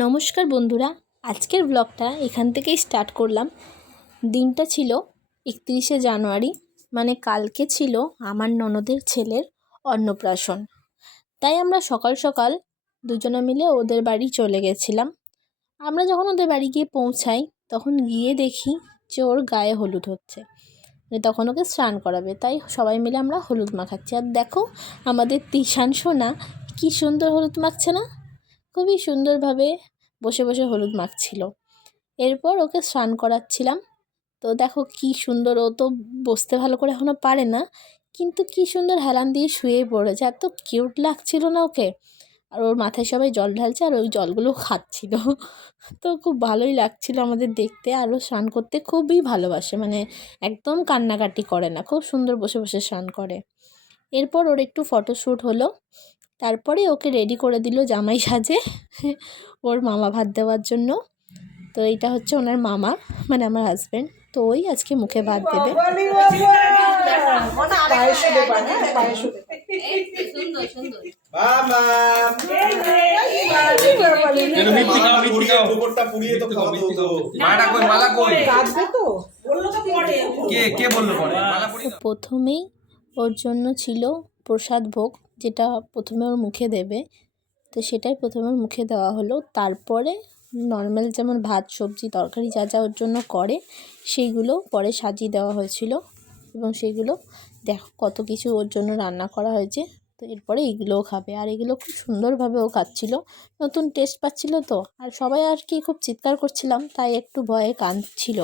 নমস্কার বন্ধুরা, আজকের ব্লগটা এখান থেকেই স্টার্ট করলাম। দিনটা ছিল 31শে জানুয়ারি, মানে কালকে ছিল আমার ননদের ছেলের অন্নপ্রাশন। তাই আমরা সকাল সকাল দুজনে মিলে ওদের বাড়ি চলে গেছিলাম। আমরা যখন ওদের বাড়ি গিয়ে পৌঁছাই তখন গিয়ে দেখি যে ওর গায়ে হলুদ হচ্ছে, তখন ওকে স্নান করাবে। তাই সবাই মিলে আমরা হলুদ মাখাচ্ছি। আর দেখো আমাদের তিশান সোনা কী সুন্দর হলুদ মাখছে না, খুবই সুন্দরভাবে বসে বসে হলুদ মাখছিল। এরপর ওকে স্নান করাচ্ছিলাম। তো দেখো কি সুন্দর, ও তো বসতে ভালো করে এখনও পারে না, কিন্তু কি সুন্দর হেলান দিয়ে শুয়ে পড়েছে। এত কিউট লাগছিল না ওকে। আর ওর মাথায় সবাই জল ঢালছে আর ওই জলগুলো খাচ্ছিল। তো খুব ভালোই লাগছিল আমাদের দেখতে। আর ও স্নান করতে খুবই ভালোবাসে, মানে একদম কান্নাকাটি করে না, খুব সুন্দর বসে বসে স্নান করে। এরপর ওর একটু ফটোশ্যুট হলো, তারপরে ওকে রেডি করে দিল জামাই সাজে ওর মামা ভাত দেওয়ার জন্য। তো এইটা হচ্ছে ওনার মামা, মানে আমার হাজব্যান্ড। তো ওই আজকে মুখে ভাত দেবে। প্রথমেই ওর জন্য ছিল প্রসাদ ভোগ, যেটা প্রথমে ওর মুখে দেবে। তো সেটাই প্রথমে ওর মুখে দেওয়া হলো। তারপরে নর্মাল যেমন ভাত সবজি তরকারি যা যা ওর জন্য করে সেইগুলো পরে সাজিয়ে দেওয়া হয়েছিল, এবং সেইগুলো দেখো কত কিছু ওর জন্য রান্না করা হয়েছে। তো এরপরে এইগুলোও খাবে, আর এগুলো খুব সুন্দরভাবে ও খাচ্ছিল, নতুন টেস্ট পাচ্ছিল। তো আর সবাই আর কি খুব চিৎকার করছিলাম, তাই একটু ভয়ে কাঁদছিল।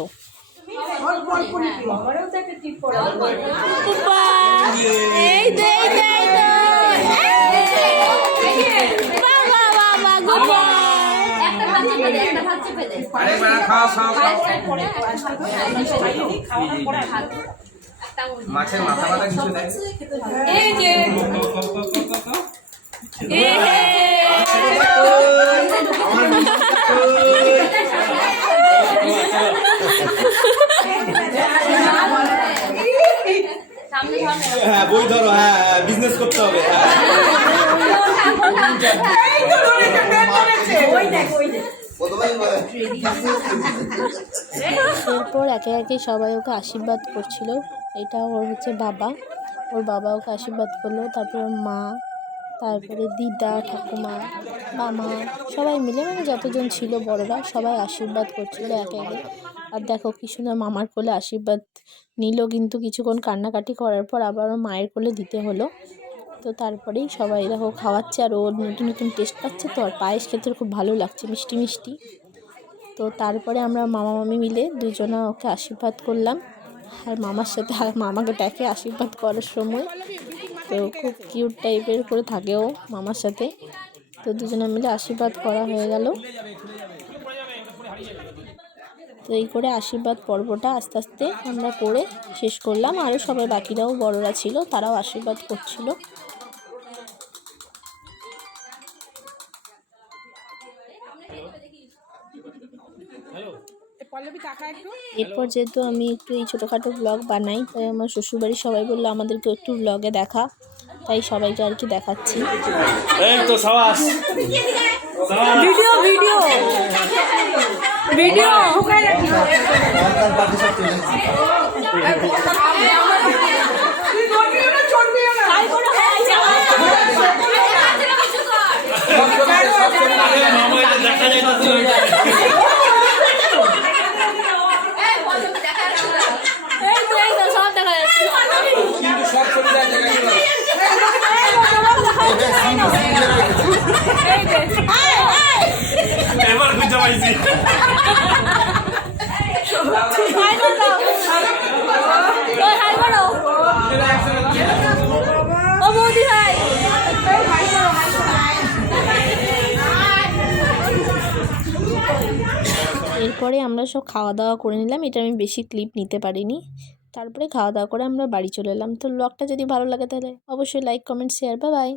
মাছের মাথা মাথা কিছু দেয়। হ্যাঁ বই ধরো, হ্যাঁ বিজনেস করতে হবে। এরপর একে একে সবাই ওকে আশীর্বাদ করছিল। এটা ওর হচ্ছে বাবা, ওর বাবা ওকে আশীর্বাদ করলো। তারপরে মা, তারপরে দিদা, ঠাকুমা, মামা, সবাই মিলে মানে যতজন ছিল বড়রা সবাই আশীর্বাদ করছিল একে একে। আর দেখো কি সুন্দর মামার কোলে আশীর্বাদ নিল, কিন্তু কিছুক্ষণ কান্নাকাটি করার পর আবার ওর মায়ের কোলে দিতে হলো। তো তারপরেই সবাই দেখো খাওয়াচ্ছে, আর ও নতুন নতুন টেস্ট পাচ্ছে। তো আর পায়েস খেতে খুব ভালো লাগছে, মিষ্টি মিষ্টি। তো তারপরে আমরা মামা মামি মিলে দুজনা ওকে আশীর্বাদ করলাম। আর মামার সাথে আর মামাকে ডাকে আশীর্বাদ করার সময়। তো খুব কিউট টাইপের করে থাকেও মামার সাথে। তো দুজনে মিলে আশীর্বাদ করা হয়ে গেল। তো এই করে আশীর্বাদ পর্বটা আস্তে আস্তে আমরা করে শেষ করলাম। আরও সবাই বাকিরাও বড়রা ছিল, তারাও আশীর্বাদ করছিল। এরপর যেহেতু আমি একটু এই ছোটোখাটো ব্লগ বানাই, তাই আমার শ্বশুরবাড়ির সবাই বললো আমাদেরকে একটু ব্লগে দেখা, তাই সবাইকে আর কি দেখাচ্ছি। এই তো সাবাস, ভিডিও ভিডিও ভিডিও এবার বুঝতে পারছি। এরপরে আমরা সব খাওয়া দাওয়া করে নিলাম। এটা আমি বেশি ক্লিপ নিতে পারিনি। তারপরে খাওয়া দাওয়া করে আমরা বাড়ি চলে এলাম। তো ব্লগটা যদি ভালো লাগে তাহলে অবশ্যই like comment share, bye bye.